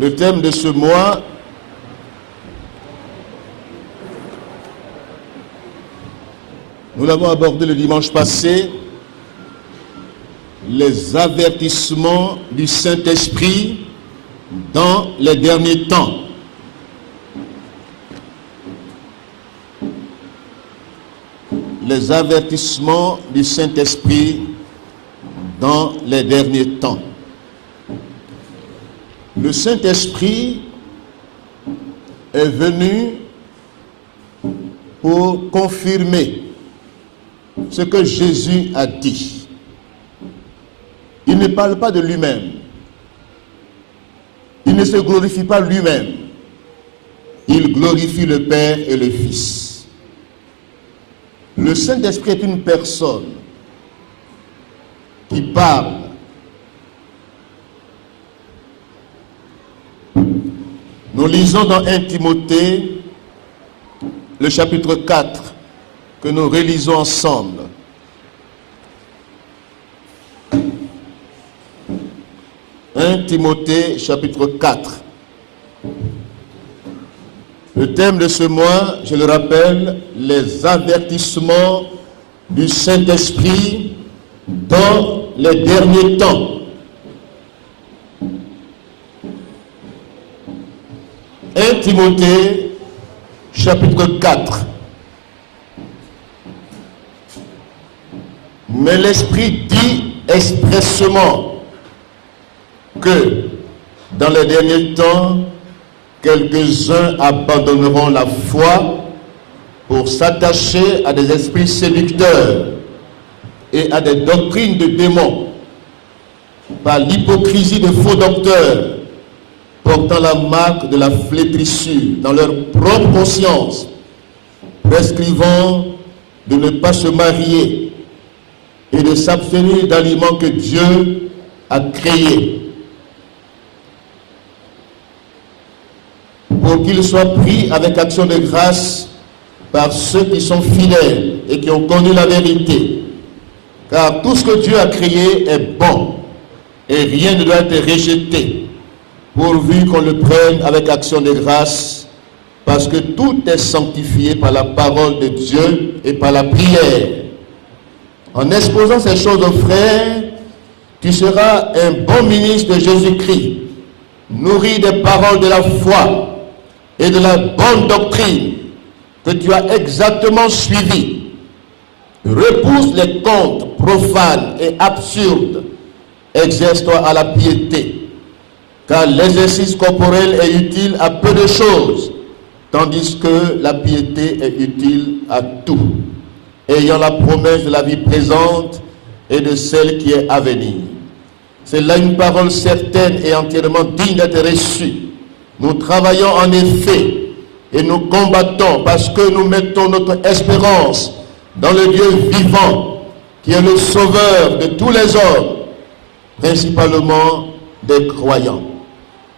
Le thème de ce mois, nous l'avons abordé le dimanche passé, les avertissements du Saint-Esprit dans les derniers temps. Les avertissements du Saint-Esprit dans les derniers temps. Le Saint-Esprit est venu pour confirmer ce que Jésus a dit. Il ne parle pas de lui-même. Il ne se glorifie pas lui-même. Il glorifie le Père et le Fils. Le Saint-Esprit est une personne qui parle. Nous lisons dans 1 Timothée, le chapitre 4, que nous relisons ensemble. « 1 Timothée, chapitre 4. Le thème de ce mois, je le rappelle, les avertissements du Saint-Esprit dans les derniers temps. « 1 Timothée, chapitre 4. Mais l'Esprit dit expressément que dans les derniers temps, quelques-uns abandonneront la foi pour s'attacher à des esprits séducteurs et à des doctrines de démons, par l'hypocrisie de faux docteurs, portant la marque de la flétrissure dans leur propre conscience, prescrivant de ne pas se marier et de s'abstenir d'aliments que Dieu a créés, pour qu'ils soient pris avec action de grâce par ceux qui sont fidèles et qui ont connu la vérité. Car tout ce que Dieu a créé est bon et rien ne doit être rejeté, pourvu qu'on le prenne avec action de grâce, parce que tout est sanctifié par la parole de Dieu et par la prière. En exposant ces choses aux frères, tu seras un bon ministre de Jésus-Christ, nourri des paroles de la foi et de la bonne doctrine que tu as exactement suivi. Repousse les contes profanes et absurdes. Exerce-toi à la piété, car l'exercice corporel est utile à peu de choses, tandis que la piété est utile à tout, ayant la promesse de la vie présente et de celle qui est à venir. C'est là une parole certaine et entièrement digne d'être reçue. Nous travaillons en effet et nous combattons parce que nous mettons notre espérance dans le Dieu vivant qui est le sauveur de tous les hommes, principalement des croyants.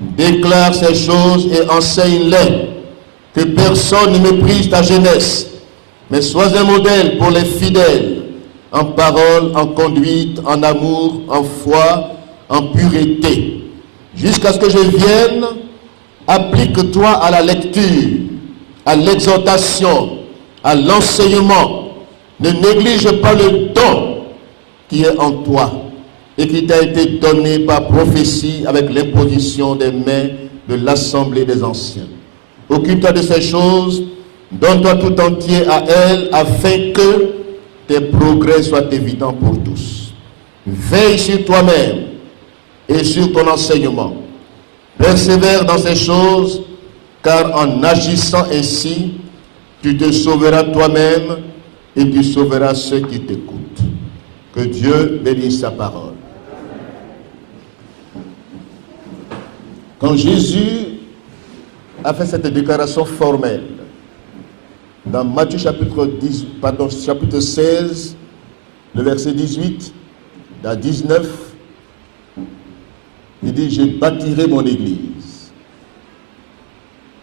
Déclare ces choses et enseigne-les, que personne ne méprise ta jeunesse, mais sois un modèle pour les fidèles, en parole, en conduite, en amour, en foi, en pureté. Jusqu'à ce que je vienne, applique-toi à la lecture, à l'exhortation, à l'enseignement. Ne néglige pas le don qui est en toi et qui t'a été donné par prophétie avec l'imposition des mains de l'assemblée des anciens. Occupe-toi de ces choses, donne-toi tout entier à elles afin que tes progrès soient évidents pour tous. Veille sur toi-même et sur ton enseignement. Persévère dans ces choses, car en agissant ainsi, tu te sauveras toi-même et tu sauveras ceux qui t'écoutent. Que Dieu bénisse sa parole. Quand Jésus a fait cette déclaration formelle, dans Matthieu chapitre 16, le verset 18 à 19, il dit, je bâtirai mon église.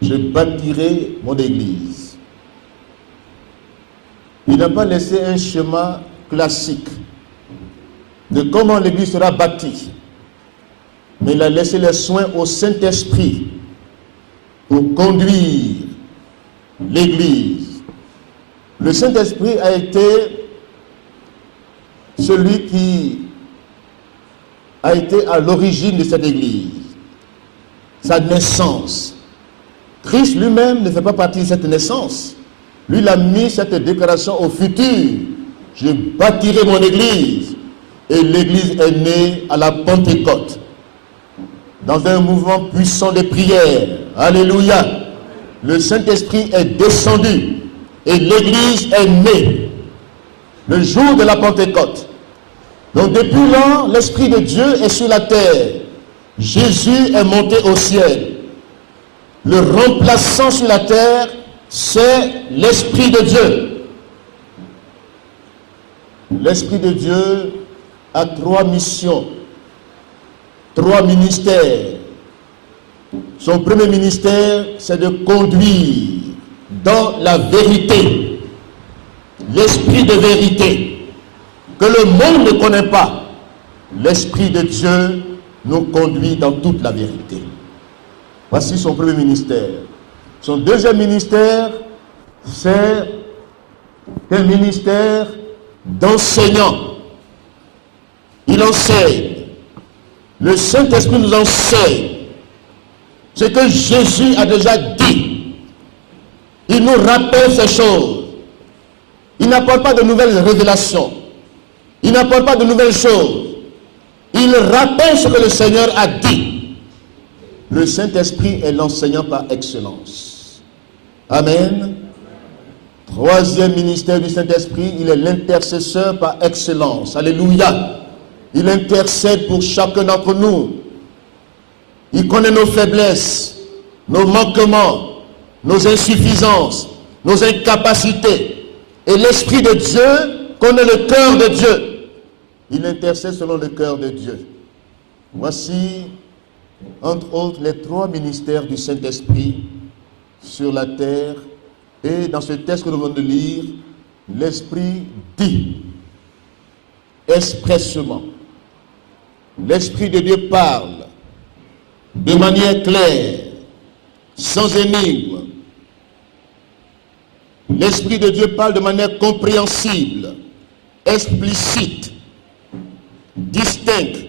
Je bâtirai mon église. Il n'a pas laissé un schéma classique de comment l'église sera bâtie. mais il a laissé les soins au Saint-Esprit pour conduire l'Église. Le Saint-Esprit a été celui qui a été à l'origine de cette Église, sa naissance. Christ lui-même ne fait pas partie de cette naissance. Lui, il a mis cette déclaration au futur. Je bâtirai mon Église. Et l'Église est née à la Pentecôte, dans un mouvement puissant de prière. Alléluia. Le Saint-Esprit est descendu et l'Église est née le jour de la Pentecôte. Donc depuis lors, l'Esprit de Dieu est sur la terre. Jésus est monté au ciel. Le remplaçant sur la terre, c'est l'Esprit de Dieu. L'Esprit de Dieu a 3 missions, 3 ministères. Son premier ministère, c'est de conduire dans la vérité, l'esprit de vérité, que le monde ne connaît pas. L'Esprit de Dieu nous conduit dans toute la vérité. Voici son premier ministère. Son deuxième ministère, c'est un ministère d'enseignant. Il enseigne. Le Saint-Esprit nous enseigne ce que Jésus a déjà dit. Il nous rappelle ces choses. Il n'apporte pas de nouvelles révélations. Il n'apporte pas de nouvelles choses. Il rappelle ce que le Seigneur a dit. Le Saint-Esprit est l'enseignant par excellence. Amen. Troisième ministère du Saint-Esprit, il est l'intercesseur par excellence. Alléluia. Il intercède pour chacun d'entre nous. Il connaît nos faiblesses, nos manquements, nos insuffisances, nos incapacités. Et l'Esprit de Dieu connaît le cœur de Dieu. Il intercède selon le cœur de Dieu. Voici, entre autres, les 3 ministères du Saint-Esprit sur la terre. Et dans ce texte que nous venons de lire, l'Esprit dit expressément. L'Esprit de Dieu parle de manière claire, sans énigme. L'Esprit de Dieu parle de manière compréhensible, explicite, distincte,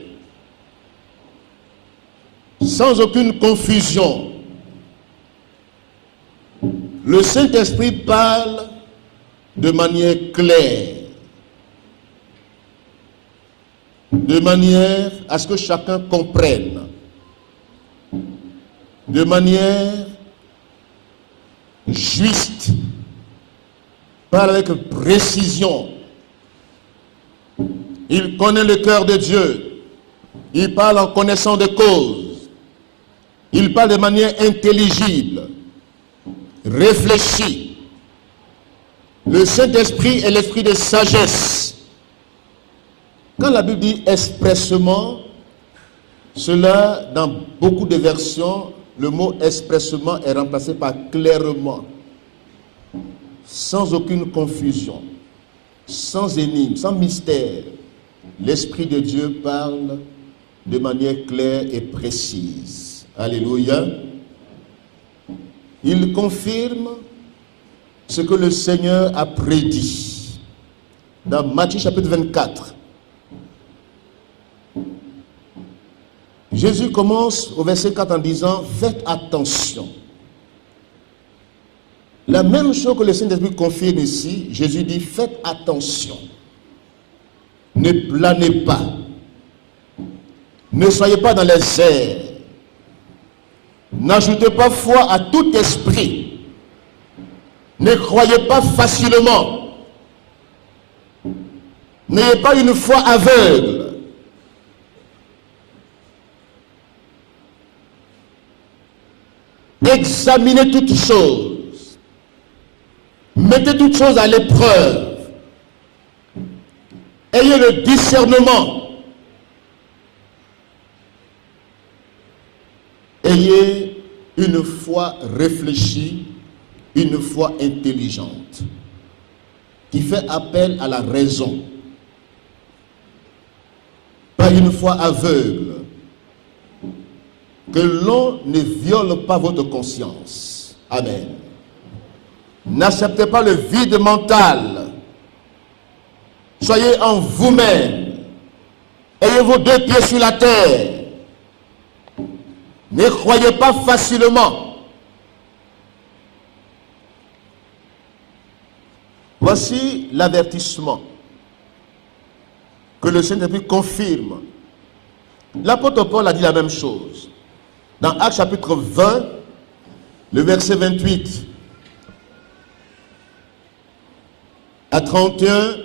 sans aucune confusion. Le Saint-Esprit parle de manière claire, de manière à ce que chacun comprenne, de manière juste, parle avec précision. Il connaît le cœur de Dieu. Il parle en connaissant de cause. Il parle de manière intelligible, réfléchie. Le Saint-Esprit est l'esprit de sagesse. Quand la Bible dit expressement, cela, dans beaucoup de versions, le mot expressement est remplacé par clairement, sans aucune confusion, sans énigme, sans mystère. L'Esprit de Dieu parle de manière claire et précise. Alléluia. Il confirme ce que le Seigneur a prédit. Dans Matthieu chapitre 24, Jésus commence au verset 4 en disant « Faites attention ». La même chose que le Saint-Esprit confirme ici, Jésus dit « Faites attention ». Ne planez pas. Ne soyez pas dans les airs. N'ajoutez pas foi à tout esprit. Ne croyez pas facilement. N'ayez pas une foi aveugle. Examinez toutes choses. Mettez toutes choses à l'épreuve. Ayez le discernement. Ayez une foi réfléchie, une foi intelligente, qui fait appel à la raison. Pas une foi aveugle, que l'on ne viole pas votre conscience. Amen. N'acceptez pas le vide mental. Soyez en vous-même. Ayez vos deux pieds sur la terre. Ne croyez pas facilement. Voici l'avertissement que le Saint-Esprit confirme. L'apôtre Paul a dit la même chose. Dans Actes chapitre 20, le verset 28 à 31,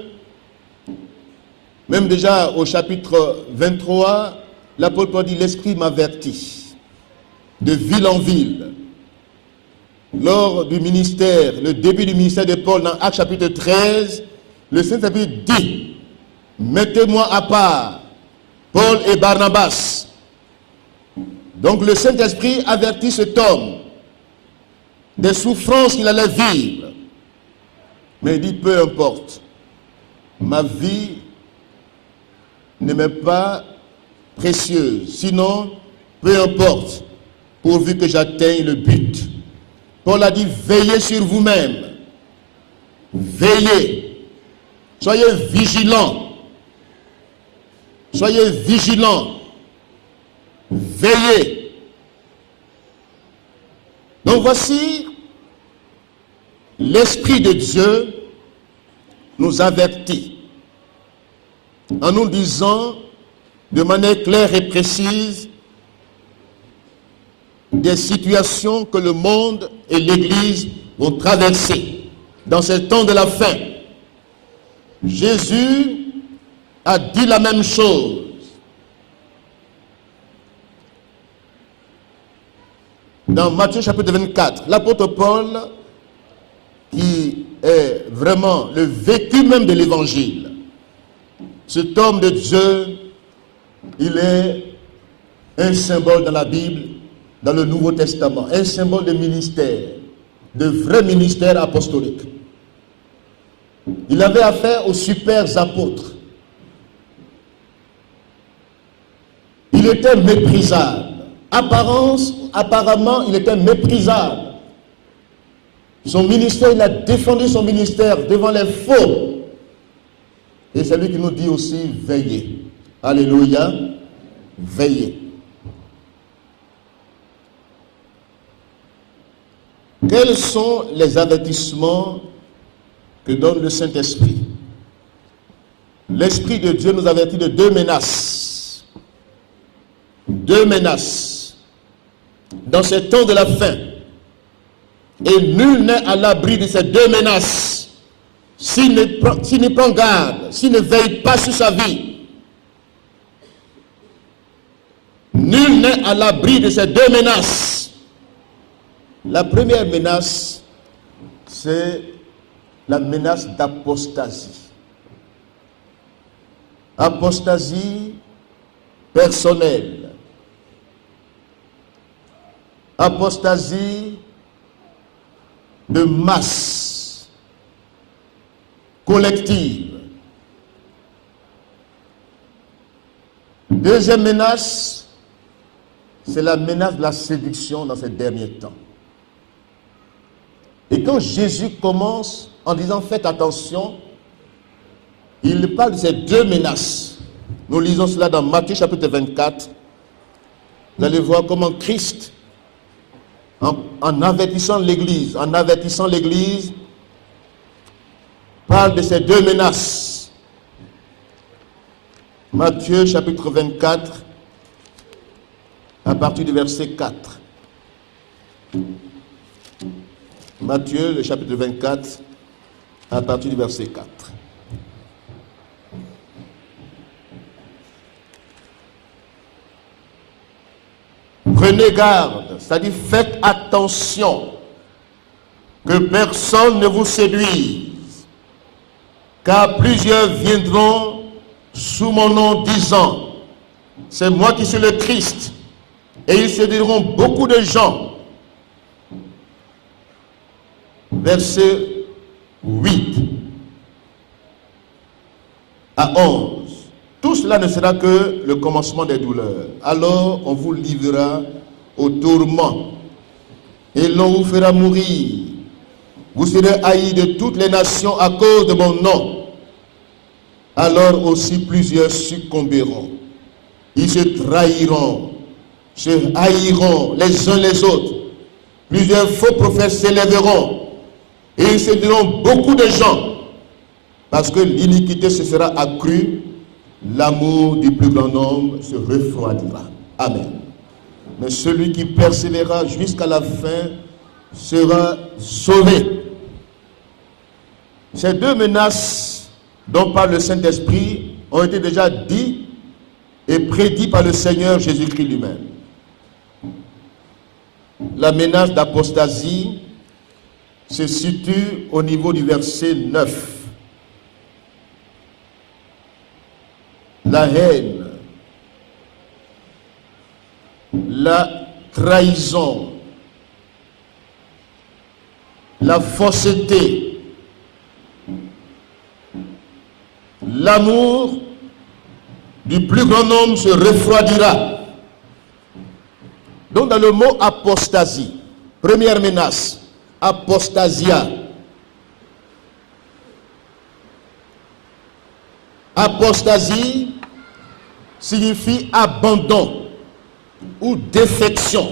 même déjà au chapitre 23, l'apôtre Paul dit, l'Esprit m'avertit de ville en ville. Lors du ministère, le début du ministère de Paul, dans Actes chapitre 13, le Saint-Esprit dit, mettez-moi à part Paul et Barnabas. Donc le Saint-Esprit avertit cet homme des souffrances qu'il allait vivre. Mais il dit, peu importe, ma vie ne m'est pas précieuse. Sinon, peu importe, pourvu que j'atteigne le but. Paul a dit, veillez sur vous-même. Veillez. Soyez vigilants. Soyez vigilants. Veillez. Donc voici, l'Esprit de Dieu nous avertit en nous disant de manière claire et précise des situations que le monde et l'Église vont traverser dans ce temps de la fin. Jésus a dit la même chose. Dans Matthieu chapitre 24, l'apôtre Paul, qui est vraiment le vécu même de l'Évangile, cet homme de Dieu, il est un symbole dans la Bible, dans le Nouveau Testament, un symbole de ministère, de vrai ministère apostolique. Il avait affaire aux super apôtres. Il était méprisable. Apparemment, il était méprisable. Son ministère, il a défendu son ministère devant les faux. Et c'est lui qui nous dit aussi, veillez. Alléluia, veillez. Quels sont les avertissements que donne le Saint-Esprit? L'Esprit de Dieu nous avertit de deux menaces. Deux menaces. Dans ce temps de la fin. Et nul n'est à l'abri de ces deux menaces. S'il ne prend garde, s'il ne veille pas sur sa vie. Nul n'est à l'abri de ces deux menaces. La première menace, c'est la menace d'apostasie. Apostasie personnelle. Apostasie de masse, collective. Deuxième menace, c'est la menace de la séduction dans ces derniers temps. Et quand Jésus commence en disant faites attention, il parle de ces deux menaces. Nous lisons cela dans Matthieu chapitre 24. Vous allez voir comment Christ, en avertissant l'Église, parle de ces deux menaces. Matthieu chapitre 24, à partir du verset 4. Matthieu, le chapitre 24, à partir du verset 4. Prenez garde, c'est-à-dire faites attention que personne ne vous séduise, car plusieurs viendront sous mon nom disant, c'est moi qui suis le Christ, et ils séduiront beaucoup de gens. Verset 8 à 11. Tout cela ne sera que le commencement des douleurs. Alors on vous livrera au tourment, et l'on vous fera mourir. Vous serez haïs de toutes les nations à cause de mon nom. Alors aussi plusieurs succomberont. Ils se trahiront, se haïront les uns les autres. Plusieurs faux prophètes s'élèveront et ils séduiront beaucoup de gens parce que l'iniquité se sera accrue, l'amour du plus grand nombre se refroidira. Amen. Mais celui qui persévérera jusqu'à la fin sera sauvé. Ces deux menaces dont parle le Saint-Esprit ont été déjà dites et prédits par le Seigneur Jésus-Christ lui-même. La menace d'apostasie se situe au niveau du verset 9. La haine, la trahison, la fausseté, l'amour du plus grand nombre se refroidira. Donc dans le mot apostasie, première menace, apostasia. Apostasie signifie abandon ou défection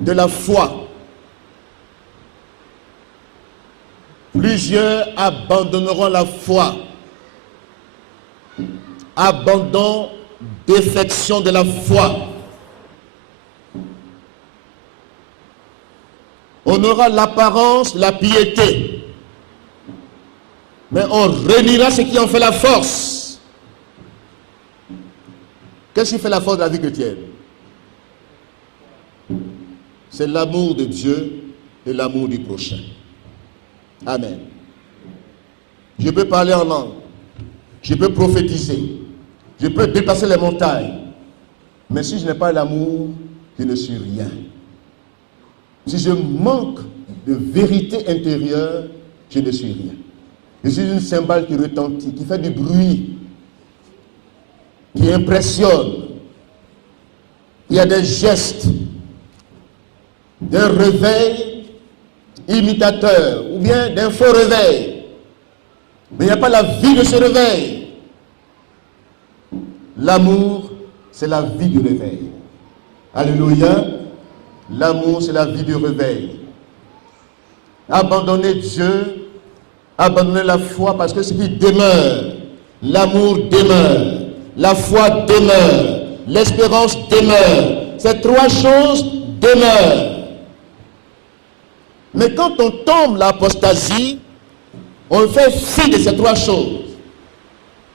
de la foi. Plusieurs abandonneront la foi. Abandon, défection de la foi. On aura l'apparence, la piété, mais on reniera ce qui en fait la force. Qu'est-ce qui fait la force de la vie chrétienne? C'est l'amour de Dieu et l'amour du prochain. Amen. Je peux parler en langue, je peux prophétiser, je peux dépasser les montagnes, mais si je n'ai pas l'amour, je ne suis rien. Si je manque de vérité intérieure, je ne suis rien. Je suis une cymbale qui retentit, qui fait du bruit, qui impressionne. Il y a des gestes, d'un réveil imitateur, ou bien d'un faux réveil. Mais il n'y a pas la vie de ce réveil. L'amour, c'est la vie du réveil. Alléluia. L'amour, c'est la vie du réveil. Abandonner Dieu, abandonner la foi, parce que ce qui demeure, l'amour demeure, la foi demeure, l'espérance demeure. Ces trois choses demeurent. Mais quand on tombe l'apostasie, on fait fi de ces trois choses.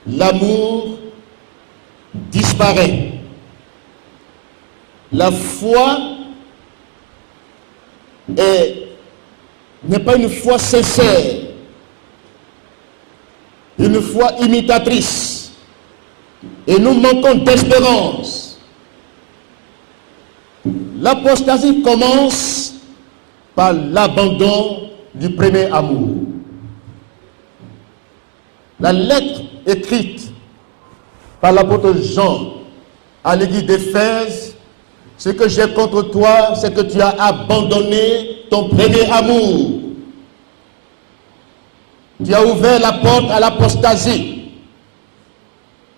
L'amour disparaît. La foi n'est pas une foi sincère, une foi imitatrice, et nous manquons d'espérance. L'apostasie commence par l'abandon du premier amour. La lettre écrite par l'apôtre Jean à l'église d'Éphèse, ce que j'ai contre toi, c'est que tu as abandonné ton premier amour. Tu as ouvert la porte à l'apostasie.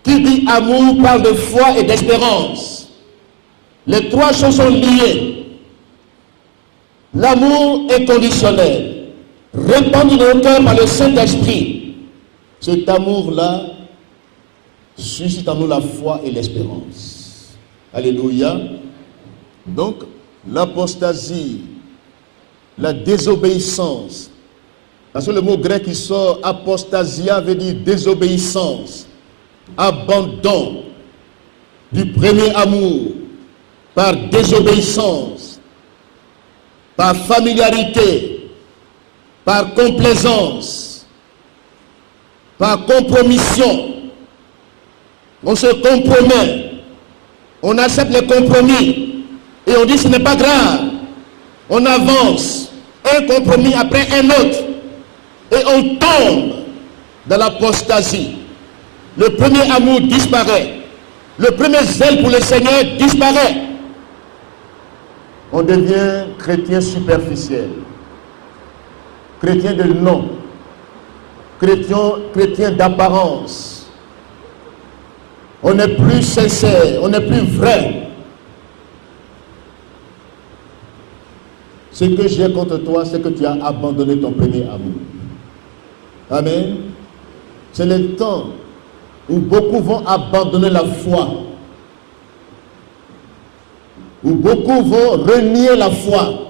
Qui dit amour parle de foi et d'espérance. Les trois choses sont liées. L'amour est conditionnel, répandu dans le cœur par le Saint-Esprit. Cet amour-là suscite en nous la foi et l'espérance. Alléluia. Donc, l'apostasie, la désobéissance, parce que le mot grec qui sort, apostasia, veut dire désobéissance, abandon du premier amour, par désobéissance, par familiarité, par complaisance, par compromission. On se compromet, on accepte les compromis, et on dit ce n'est pas grave. On avance, un compromis après un autre, et on tombe dans l'apostasie. Le premier amour disparaît. Le premier zèle pour le Seigneur disparaît. On devient chrétien superficiel, chrétien de nom, chrétien d'apparence. On n'est plus sincère, on n'est plus vrai. Ce que j'ai contre toi, c'est que tu as abandonné ton premier amour. Amen. C'est le temps où beaucoup vont abandonner la foi, où beaucoup vont renier la foi.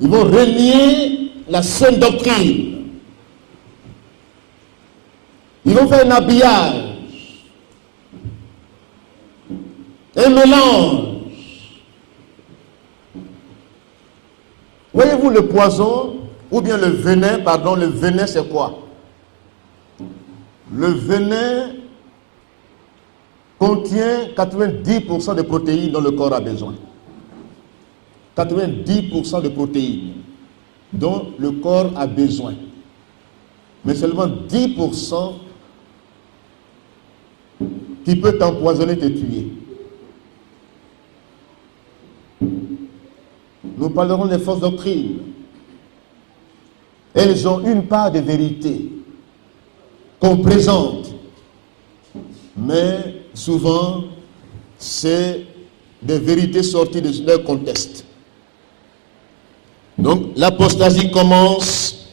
Ils vont renier la saine doctrine. Ils vont faire un habillage, un mélange. Voyez-vous le poison, ou bien le venin, pardon, le venin c'est quoi? Le venin contient 90% de protéines dont le corps a besoin. 90% de protéines dont le corps a besoin. Mais seulement 10% qui peut t'empoisonner, te tuer. Nous parlerons des fausses doctrines. Elles ont une part de vérité qu'on présente, mais souvent c'est des vérités sorties de leur contexte. Donc l'apostasie commence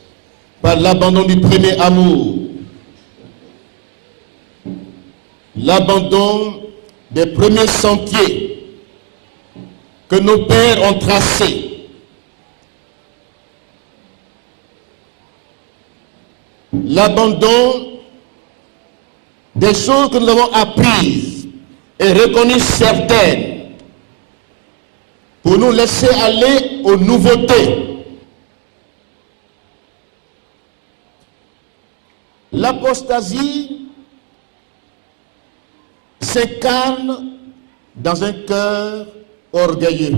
par l'abandon du premier amour, l'abandon des premiers sentiers que nos pères ont tracés. L'abandon des choses que nous avons apprises et reconnues certaines pour nous laisser aller aux nouveautés. L'apostasie s'incarne dans un cœur orgueilleux,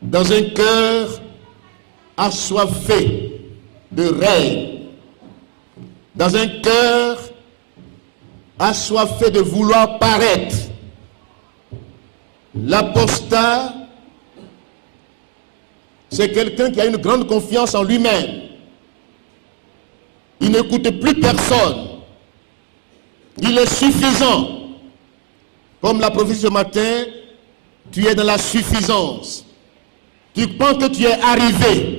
dans un cœur assoiffé de règne, dans un cœur assoiffé de vouloir paraître. L'apostat, c'est quelqu'un qui a une grande confiance en lui-même. Il n'écoute plus personne. Il est suffisant. Comme l'a prophétie ce matin, tu es dans la suffisance. Tu penses que tu es arrivé.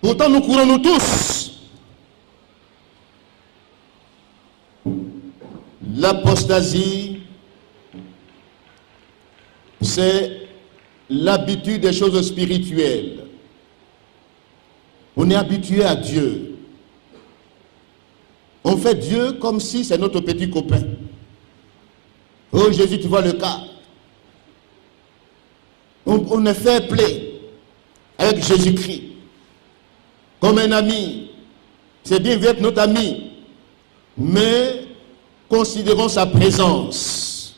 Pourtant, nous courons nous tous. L'apostasie, c'est l'habitude des choses spirituelles. On est habitué à Dieu. On fait Dieu comme si c'est notre petit copain. Oh Jésus, tu vois le cas. On est fair play avec Jésus-Christ. Comme un ami. C'est bien d'être notre ami. Mais considérons sa présence.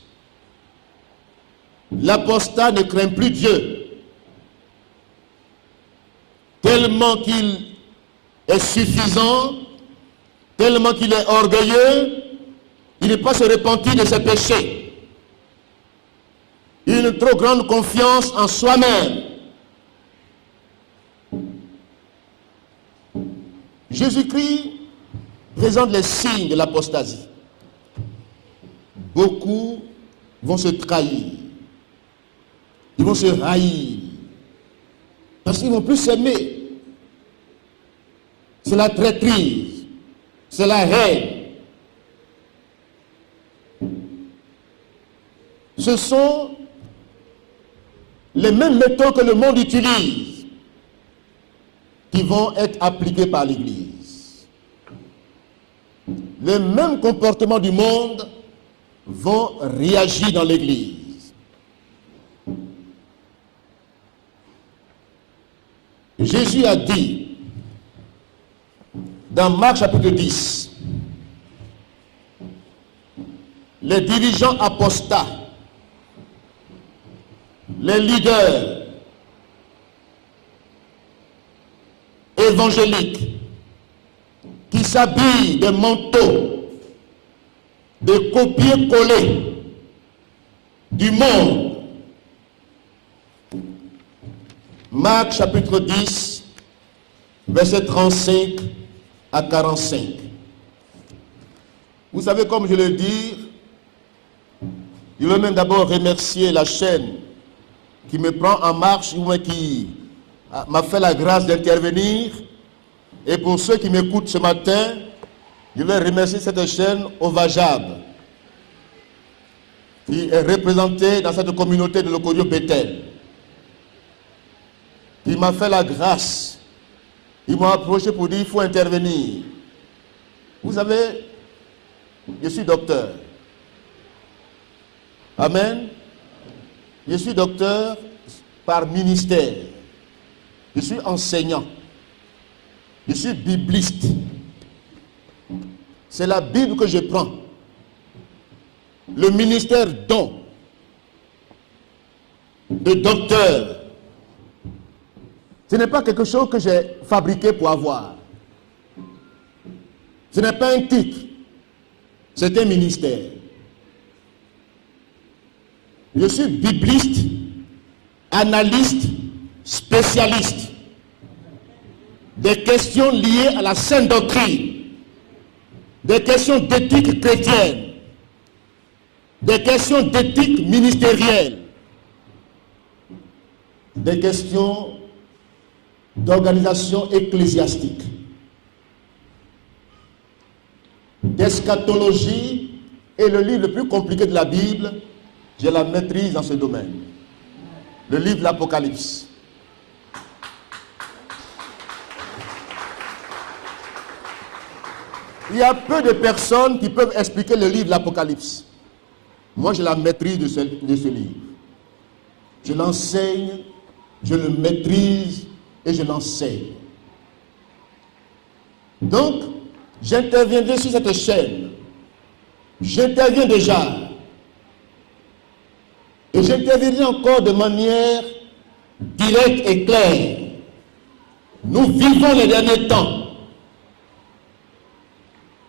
L'apostat ne craint plus Dieu. Tellement qu'il est suffisant, tellement qu'il est orgueilleux, il ne peut pas se repentir de ses péchés. Une trop grande confiance en soi-même. Jésus-Christ présente les signes de l'apostasie. Beaucoup vont se trahir. Ils vont se haïr. Parce qu'ils ne vont plus s'aimer. C'est la traîtrise. C'est la haine. Ce sont les mêmes méthodes que le monde utilise qui vont être appliquées par l'Église. Les mêmes comportements du monde vont réagir dans l'Église. Jésus a dit dans Marc chapitre 10, les dirigeants apostats, les leaders évangéliques qui s'habillent de manteaux, de copier-coller du monde, Marc chapitre 10, verset 35 à 45. Vous savez, comme je le dis, je veux même d'abord remercier la chaîne qui me prend en marche, ou qui m'a fait la grâce d'intervenir. Et pour ceux qui m'écoutent ce matin, je vais remercier cette chaîne Ovajab, qui est représentée dans cette communauté de Lokodio Bethel, qui m'a fait la grâce. Ils m'ont approché pour dire qu'il faut intervenir. Vous savez, je suis docteur. Amen. Je suis docteur par ministère. Je suis enseignant. Je suis bibliste. C'est la Bible que je prends. Le ministère don de docteur. Ce n'est pas quelque chose que j'ai fabriqué pour avoir. Ce n'est pas un titre. C'est un ministère. Je suis bibliste, analyste, spécialiste des questions liées à la sainte doctrine, des questions d'éthique chrétienne, des questions d'éthique ministérielle, des questions d'organisation ecclésiastique, d'eschatologie, et le livre le plus compliqué de la Bible, je la maîtrise dans ce domaine. Le livre de l'Apocalypse. Il y a peu de personnes qui peuvent expliquer le livre de l'Apocalypse. Moi, je la maîtrise de ce livre. Je l'enseigne, je le maîtrise et je l'enseigne. Donc, j'interviendrai sur cette chaîne. J'interviens déjà. Et j'interviendrai encore de manière directe et claire. Nous vivons les derniers temps.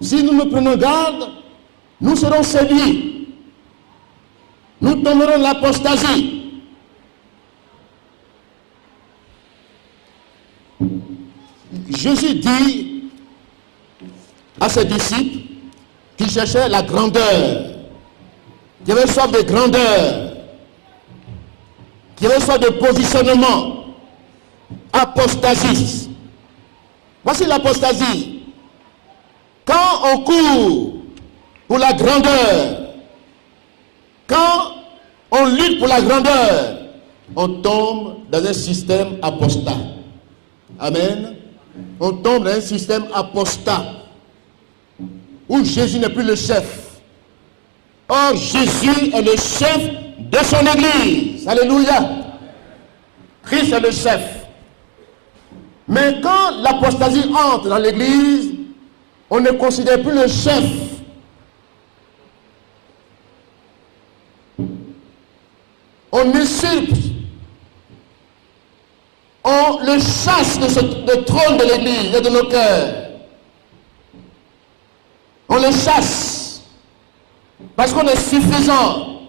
Si nous ne prenons garde, nous serons séduits. Nous tomberons dans l'apostasie. Jésus dit à ses disciples qui cherchaient la grandeur, qui avaient soif de grandeur, qui avaient soif de positionnement, apostasie. Voici l'apostasie. Quand on court pour la grandeur, quand on lutte pour la grandeur, on tombe dans un système apostat. Amen. On tombe dans un système apostat où Jésus n'est plus le chef. Or, Jésus est le chef de son église. Alléluia. Christ est le chef. Mais quand l'apostasie entre dans l'église, on ne considère plus le chef. On usurpe. On le chasse de trône de l'église et de nos cœurs. On le chasse. Parce qu'on est suffisant.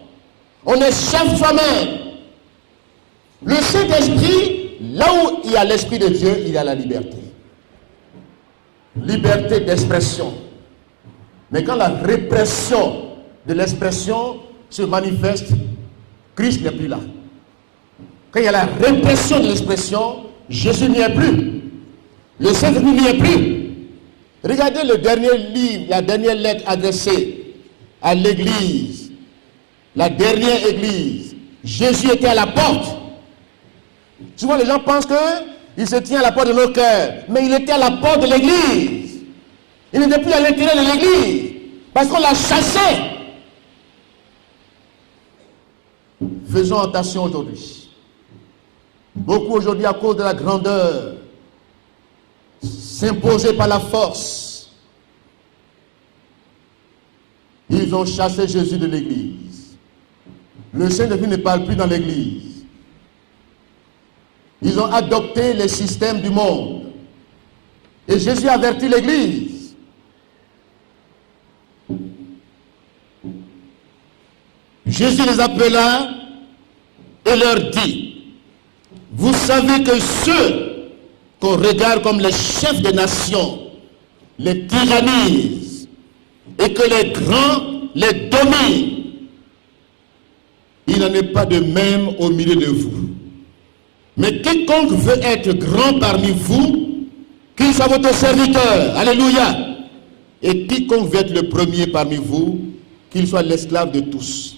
On est chef soi-même. Le Saint-Esprit, là où il y a l'Esprit de Dieu, il y a la liberté. Liberté d'expression. Mais quand la répression de l'expression se manifeste, Christ n'est plus là. Quand il y a la répression de l'expression, Jésus n'y est plus. Le Saint-Esprit n'y est plus. Regardez le dernier livre, la dernière lettre adressée à l'église. La dernière église. Jésus était à la porte. Souvent les gens pensent qu'il se tient à la porte de nos cœurs. Mais il était à la porte de l'église. Il n'était plus à l'intérieur de l'église. Parce qu'on l'a chassé. Faisons attention aujourd'hui. Beaucoup aujourd'hui, à cause de la grandeur, s'imposer par la force, ils ont chassé Jésus de l'église. Le Saint-Esprit ne parle plus dans l'église. Ils ont adopté les systèmes du monde. Et Jésus avertit l'église. Jésus les appela et leur dit: Vous savez que ceux qu'on regarde comme les chefs des nations, les tyrannisent, et que les grands les dominent. Il n'en est pas de même au milieu de vous. Mais quiconque veut être grand parmi vous, qu'il soit votre serviteur. Alléluia. Et quiconque veut être le premier parmi vous, qu'il soit l'esclave de tous.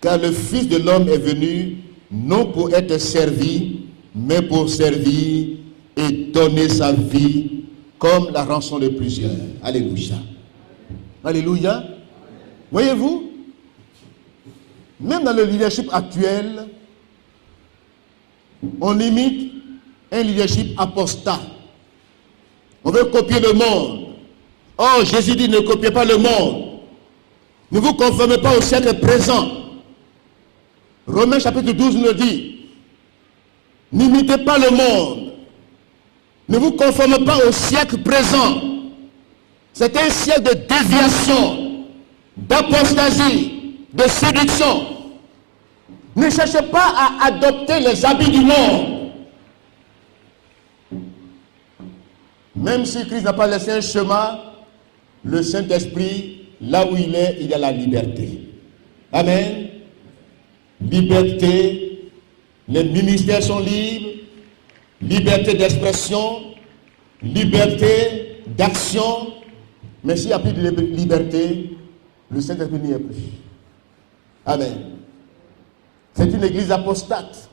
Car le Fils de l'homme est venu non pour être servi, mais pour servir et donner sa vie comme la rançon de plusieurs. Alléluia. Alléluia. Voyez-vous, même dans le leadership actuel, on imite un leadership apostat. On veut copier le monde. Oh, Jésus dit, ne copiez pas le monde. Ne vous conformez pas au siècle présent. Romains chapitre 12 nous le dit. N'imitez pas le monde. Ne vous conformez pas au siècle présent. C'est un siècle de déviation, d'apostasie, de séduction. Ne cherchez pas à adopter les habits du monde. Même si Christ n'a pas laissé un chemin, le Saint-Esprit, là où il y a la liberté. Amen. Liberté, les ministères sont libres, liberté d'expression, liberté d'action. Mais s'il n'y a plus de liberté, le Saint-Esprit n'y est plus. Amen. C'est une église apostate.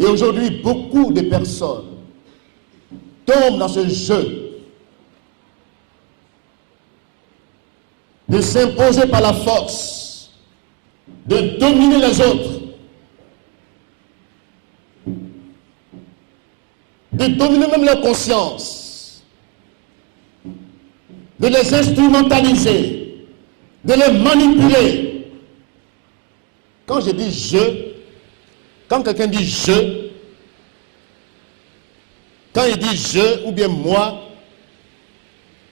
Et aujourd'hui, beaucoup de personnes tombent dans ce jeu de s'imposer par la force, de dominer les autres, de dominer même leur conscience, de les instrumentaliser, de les manipuler. Quand je dis je, quand quelqu'un dit je, quand il dit je ou bien moi,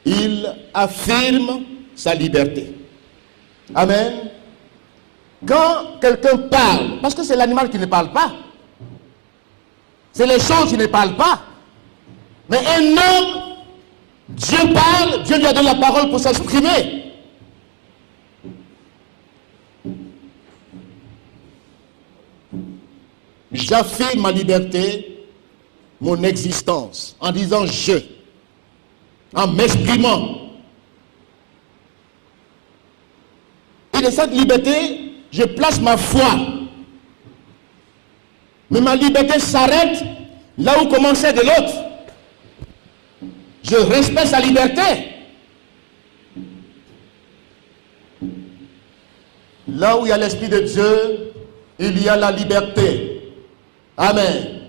il affirme sa liberté. Amen. Quand quelqu'un parle, parce que c'est l'animal qui ne parle pas, c'est les choses qui ne parlent pas, mais un homme, Dieu parle, Dieu lui a donné la parole pour s'exprimer. J'affirme ma liberté, mon existence, en disant je, en m'exprimant. Et de cette liberté, je place ma foi. Mais ma liberté s'arrête là où commençait de l'autre. Je respecte sa liberté. Là où il y a l'Esprit de Dieu, il y a la liberté. Amen.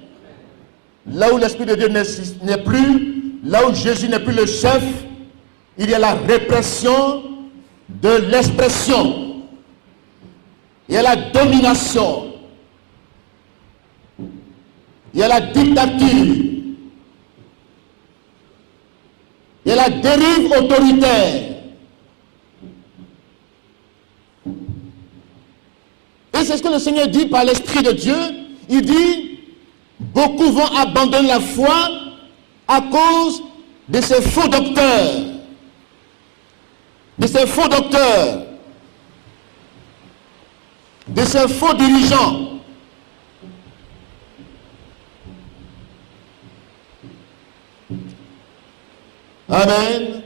Là où l'Esprit de Dieu n'est plus, là où Jésus n'est plus le chef, il y a la répression de l'expression. Il y a la domination. Il y a la dictature. Il y a la dérive autoritaire. Et c'est ce que le Seigneur dit par l'Esprit de Dieu. Il dit, beaucoup vont abandonner la foi à cause de ces faux docteurs. De ces faux docteurs. De ces faux dirigeants. Amen.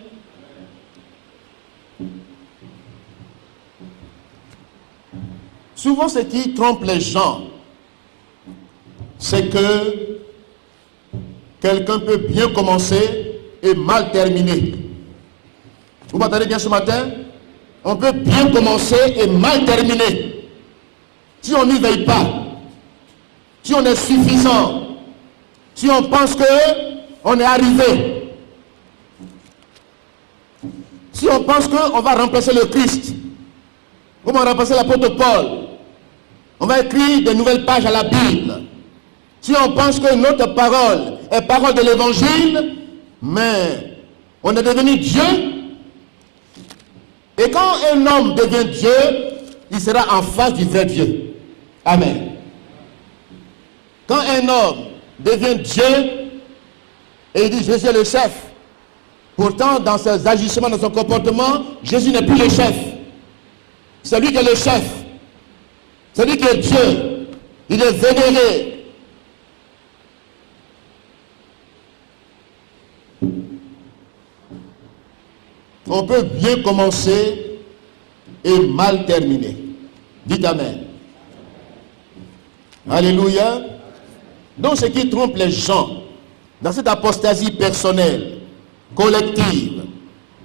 Souvent, ce qui trompe les gens, c'est que quelqu'un peut bien commencer et mal terminer. Vous m'entendez bien ce matin? On peut bien commencer et mal terminer. Si on n'y veille pas, si on est suffisant, si on pense qu'on est arrivé, si on pense qu'on va remplacer le Christ, on va remplacer l'apôtre Paul, on va écrire de nouvelles pages à la Bible. Si on pense que notre parole est parole de l'évangile, mais on est devenu Dieu, et quand un homme devient Dieu, il sera en face du vrai Dieu. Amen. Quand un homme devient Dieu et il dit Jésus est le chef, pourtant dans ses agissements, dans son comportement, Jésus n'est plus le chef. C'est lui qui est le chef. C'est lui qui est Dieu. Il est vénéré. On peut bien commencer et mal terminer. Dites Amen. Alléluia. Donc ce qui trompe les gens dans cette apostasie personnelle, collective,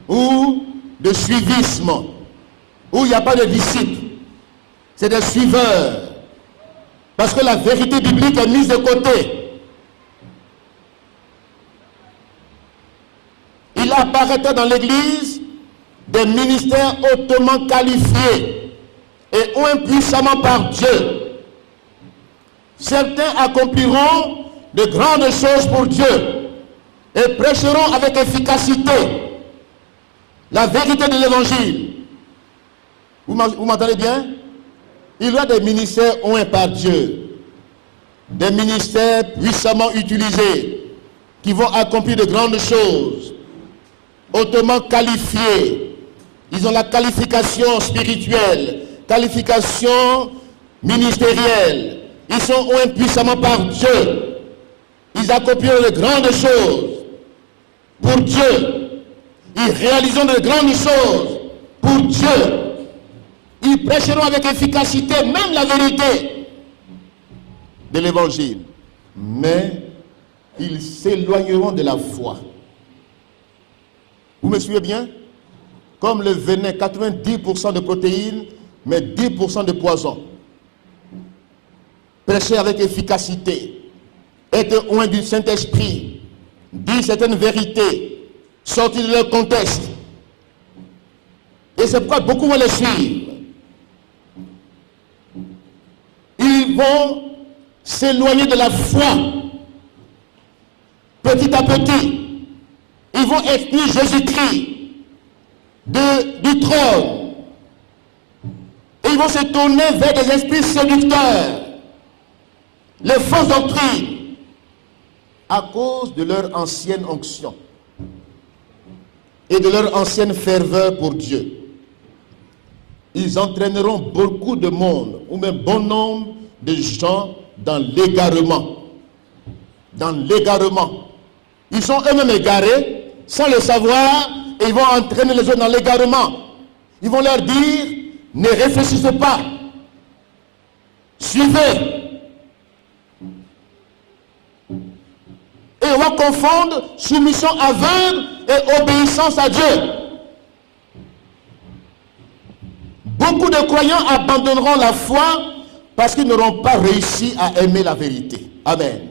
ou de suivisme, où il n'y a pas de disciples, c'est des suiveurs. Parce que la vérité biblique est mise de côté. Il apparaîtra dans l'Église des ministères hautement qualifiés et impuissamment par Dieu. Certains accompliront de grandes choses pour Dieu et prêcheront avec efficacité la vérité de l'Évangile. Vous m'entendez bien? Il y a des ministères oints par Dieu, des ministères puissamment utilisés qui vont accomplir de grandes choses, hautement qualifiés. Ils ont la qualification spirituelle, qualification ministérielle. Ils sont oints puissamment par Dieu. Ils accompliront de grandes choses pour Dieu. Ils réaliseront de grandes choses pour Dieu. Ils prêcheront avec efficacité même la vérité de l'évangile. Mais ils s'éloigneront de la foi. Vous me suivez bien? Comme le venin, 90% de protéines, mais 10% de poison. Prêcher avec efficacité, être loin du Saint-Esprit, dire certaines vérités, sortir de leur contexte. Et c'est pourquoi beaucoup vont les suivre. Ils vont s'éloigner de la foi. Petit à petit, ils vont exclure Jésus-Christ du trône. Et ils vont se tourner vers des esprits séducteurs, les fausses doctrines, à cause de leur ancienne onction et de leur ancienne ferveur pour Dieu. Ils entraîneront beaucoup de monde, ou même bon nombre de gens dans l'égarement. Dans l'égarement. Ils sont eux-mêmes égarés, sans le savoir, et ils vont entraîner les autres dans l'égarement. Ils vont leur dire, ne réfléchissez pas. Suivez. Et on va confondre soumission aveugle et obéissance à Dieu. Beaucoup de croyants abandonneront la foi parce qu'ils n'auront pas réussi à aimer la vérité. Amen.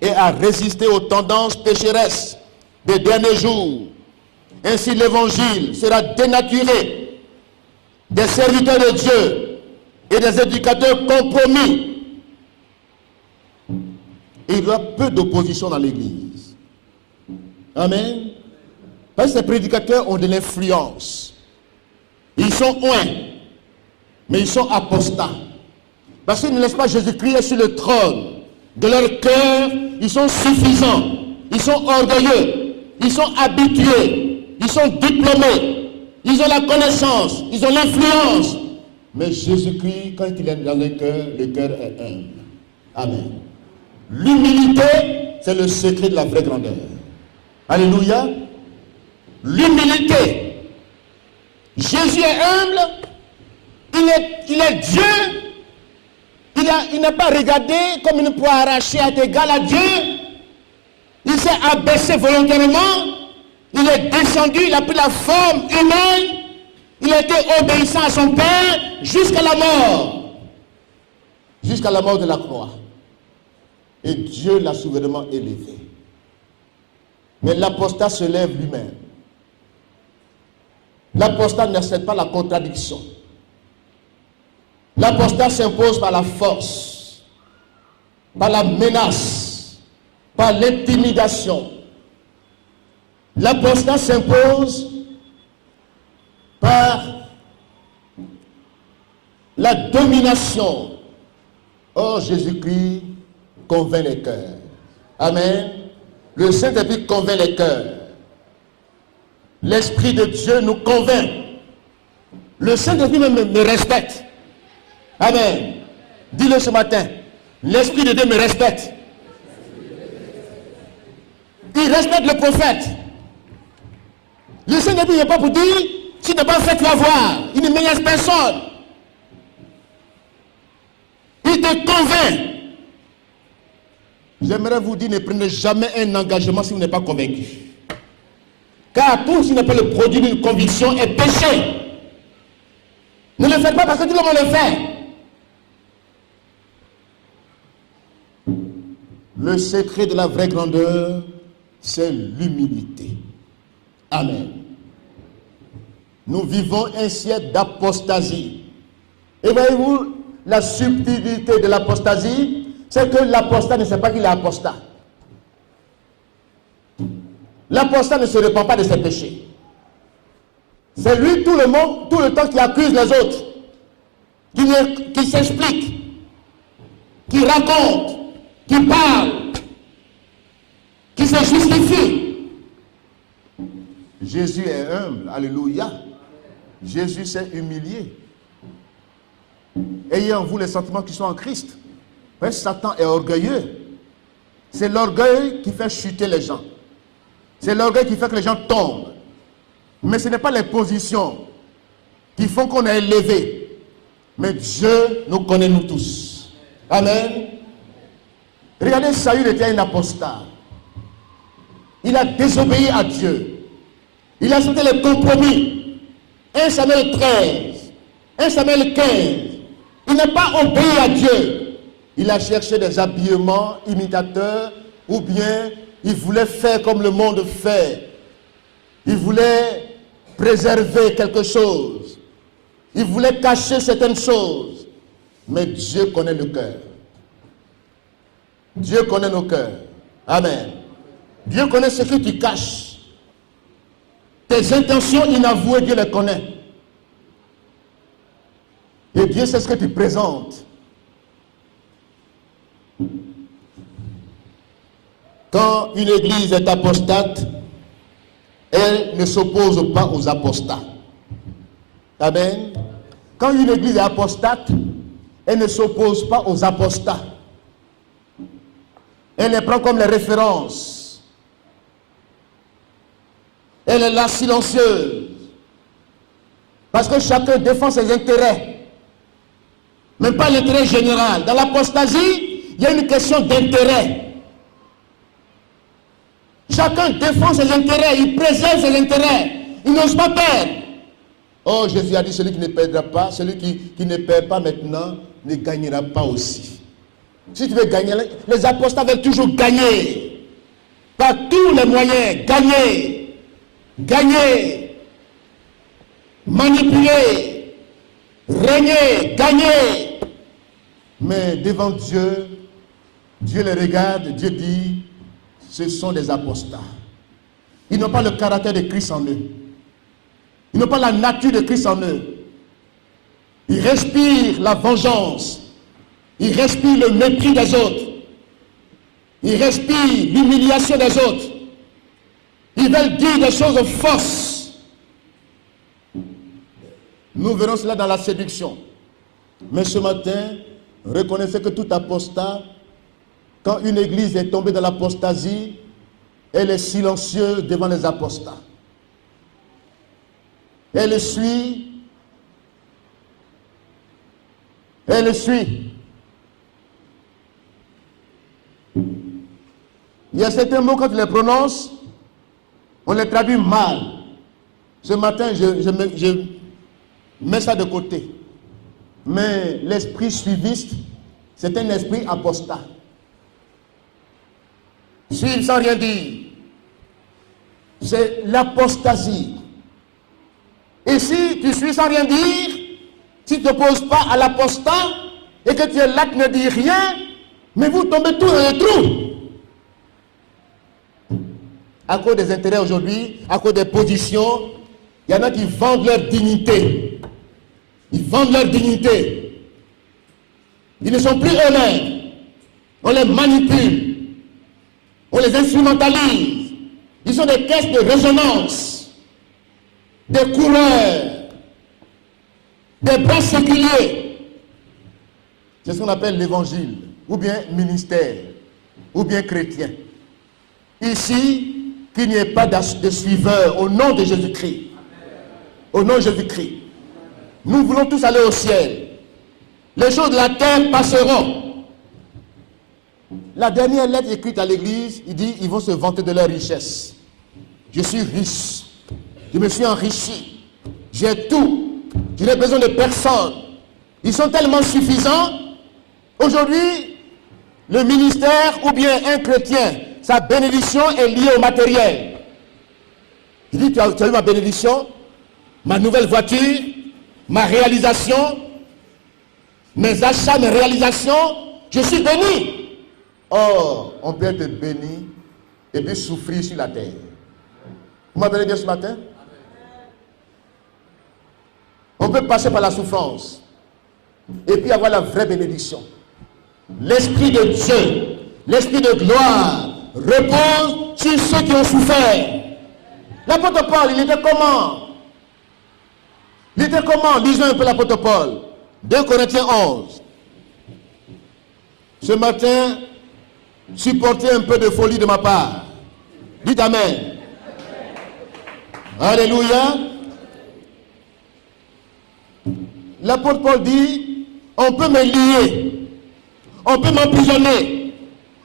Et à résister aux tendances pécheresses des derniers jours. Ainsi l'évangile sera dénaturé. Des serviteurs de Dieu et des éducateurs compromis. Et il y a peu d'opposition dans l'église. Amen. Parce que ces prédicateurs ont de l'influence. Ils sont oints, mais ils sont apostats. Parce qu'ils ne laissent pas Jésus-Christ sur le trône. De leur cœur, ils sont suffisants. Ils sont orgueilleux. Ils sont habitués. Ils sont diplômés. Ils ont la connaissance. Ils ont l'influence. Mais Jésus-Christ, quand il est dans le cœur est humble. Amen. L'humilité, c'est le secret de la vraie grandeur. Alléluia. L'humilité. Jésus est humble. Il est Dieu. Il n'a pas regardé comme une proie arrachée à être égal à Dieu. Il s'est abaissé volontairement. Il est descendu. Il a pris la forme humaine. Il a été obéissant à son Père jusqu'à la mort. Jusqu'à la mort de la croix. Et Dieu l'a souverainement élevé. Mais l'apostat se lève lui-même. L'apostat n'accepte pas la contradiction. L'apostat s'impose par la force, par la menace, par l'intimidation. L'apostat s'impose par la domination. Or, Jésus-Christ convainc les cœurs. Amen. Le Saint-Esprit convainc les cœurs. L'Esprit de Dieu nous convainc. Le Saint-Esprit me respecte. Amen. Dis-le ce matin. L'Esprit de Dieu me respecte. Il respecte le prophète. Le Saint-Esprit n'est pas pour dire, si tu n'as pas fait, tu vas voir. Il ne menace personne. Il te convainc. J'aimerais vous dire, ne prenez jamais un engagement si vous n'êtes pas convaincu. Car tout ce qui n'est pas le produit d'une conviction est péché. Ne le faites pas parce que tout le monde le fait. Le secret de la vraie grandeur, c'est l'humilité. Amen. Nous vivons un siècle d'apostasie. Et voyez-vous, la subtilité de l'apostasie, c'est que l'apostat ne sait pas qu'il est apostat. L'apostat ne se répand pas de ses péchés. C'est lui tout le temps qui accuse les autres, qui s'explique, qui raconte, qui parle, qui se justifie. Jésus est humble, alléluia. Jésus s'est humilié. Ayez en vous les sentiments qui sont en Christ. Mais Satan est orgueilleux. C'est l'orgueil qui fait chuter les gens. C'est l'orgueil qui fait que les gens tombent. Mais ce n'est pas les positions qui font qu'on est élevé. Mais Dieu nous connaît nous tous. Amen. Regardez, Saül était un apostat. Il a désobéi à Dieu. Il a accepté les compromis. 1 Samuel 13, 1 Samuel 15. Il n'a pas obéi à Dieu. Il a cherché des habillements imitateurs, ou bien il voulait faire comme le monde fait. Il voulait préserver quelque chose. Il voulait cacher certaines choses. Mais Dieu connaît le cœur. Dieu connaît nos cœurs. Amen. Dieu connaît ce que tu caches. Tes intentions inavouées, Dieu les connaît. Et Dieu sait ce que tu présentes. Quand une église est apostate, elle ne s'oppose pas aux apostats. Amen. Quand une église est apostate, elle ne s'oppose pas aux apostats. Elle les prend comme les références. Elle est là silencieuse. Parce que chacun défend ses intérêts. Mais pas l'intérêt général. Dans l'apostasie, il y a une question d'intérêt. Chacun défend ses intérêts, il préserve ses intérêts. Il n'ose pas perdre. Oh, Jésus a dit, celui qui ne perdra pas, celui qui ne perd pas maintenant, ne gagnera pas aussi. Si tu veux gagner, les apostats veulent toujours gagner. Par tous les moyens, gagner. Gagner. Manipuler. Régner. Gagner. Mais devant Dieu, Dieu les regarde, Dieu dit, ce sont des apostats. Ils n'ont pas le caractère de Christ en eux. Ils n'ont pas la nature de Christ en eux. Ils respirent la vengeance. Ils respirent le mépris des autres. Ils respirent l'humiliation des autres. Ils veulent dire des choses fausses. Nous verrons cela dans la séduction. Mais ce matin, reconnaissez que tout apostat, quand une église est tombée dans l'apostasie, elle est silencieuse devant les apostats. Elle suit. Elle suit. Il y a certains mots, quand tu les prononces, on les traduit mal. Ce matin, je mets ça de côté. Mais l'esprit suiviste, c'est un esprit apostat. Suivre sans rien dire. C'est l'apostasie. Et si tu suis sans rien dire, si tu ne t'opposes pas à l'apostat, et que tu es là, tu ne dis rien, mais vous tombez tous dans le trou. À cause des intérêts aujourd'hui, à cause des positions, il y en a qui vendent leur dignité. Ils vendent leur dignité. Ils ne sont plus honnêtes. On les manipule. On les instrumentalise. Ils sont des caisses de résonance, des coureurs, des bras séculiers. C'est ce qu'on appelle l'évangile, ou bien ministère, ou bien chrétien. Ici, qu'il n'y ait pas de suiveurs au nom de Jésus-Christ. Au nom de Jésus-Christ. Nous voulons tous aller au ciel. Les choses de la terre passeront. La dernière lettre écrite à l'église, il dit, ils vont se vanter de leur richesse. Je suis riche. Je me suis enrichi. J'ai tout. Je n'ai besoin de personne. Ils sont tellement suffisants. Aujourd'hui, le ministère ou bien un chrétien, sa bénédiction est liée au matériel. Il dit, tu as eu ma bénédiction, ma nouvelle voiture, ma réalisation, mes achats, mes réalisations, je suis béni. Or, on peut être béni et puis souffrir sur la terre. Vous m'entendez bien ce matin? On peut passer par la souffrance et puis avoir la vraie bénédiction. L'Esprit de Dieu, l'Esprit de gloire repose sur ceux qui ont souffert. L'apôtre Paul, il était comment? Il était comment? Lisons un peu l'apôtre Paul. 2 Corinthiens 11. Ce matin, supportez un peu de folie de ma part. Dites Amen. Alléluia. L'apôtre Paul dit, on peut me lier, on peut m'emprisonner,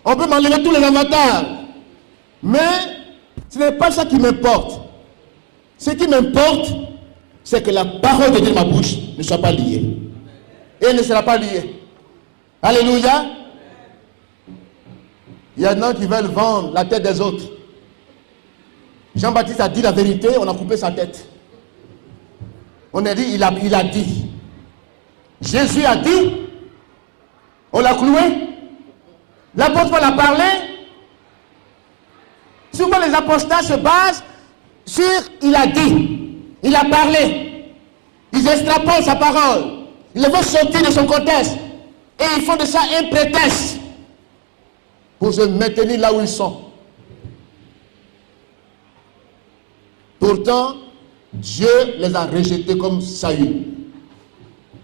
on peut m'enlever tous les avantages, mais ce n'est pas ça qui m'importe. Ce qui m'importe, c'est que la parole de Dieu de ma bouche ne soit pas liée. Et elle ne sera pas liée. Alléluia. Il y en a qui veulent vendre la tête des autres. Jean-Baptiste a dit la vérité, on a coupé sa tête. On a dit, il a dit. Jésus a dit, on l'a cloué. L'apôtre Paul a parlé. Souvent les apostats se basent sur il a dit, il a parlé. Ils extrapolent sa parole. Ils le font sortir de son contexte. Et ils font de ça un prétexte pour se maintenir là où ils sont. Pourtant, Dieu les a rejetés comme Saül.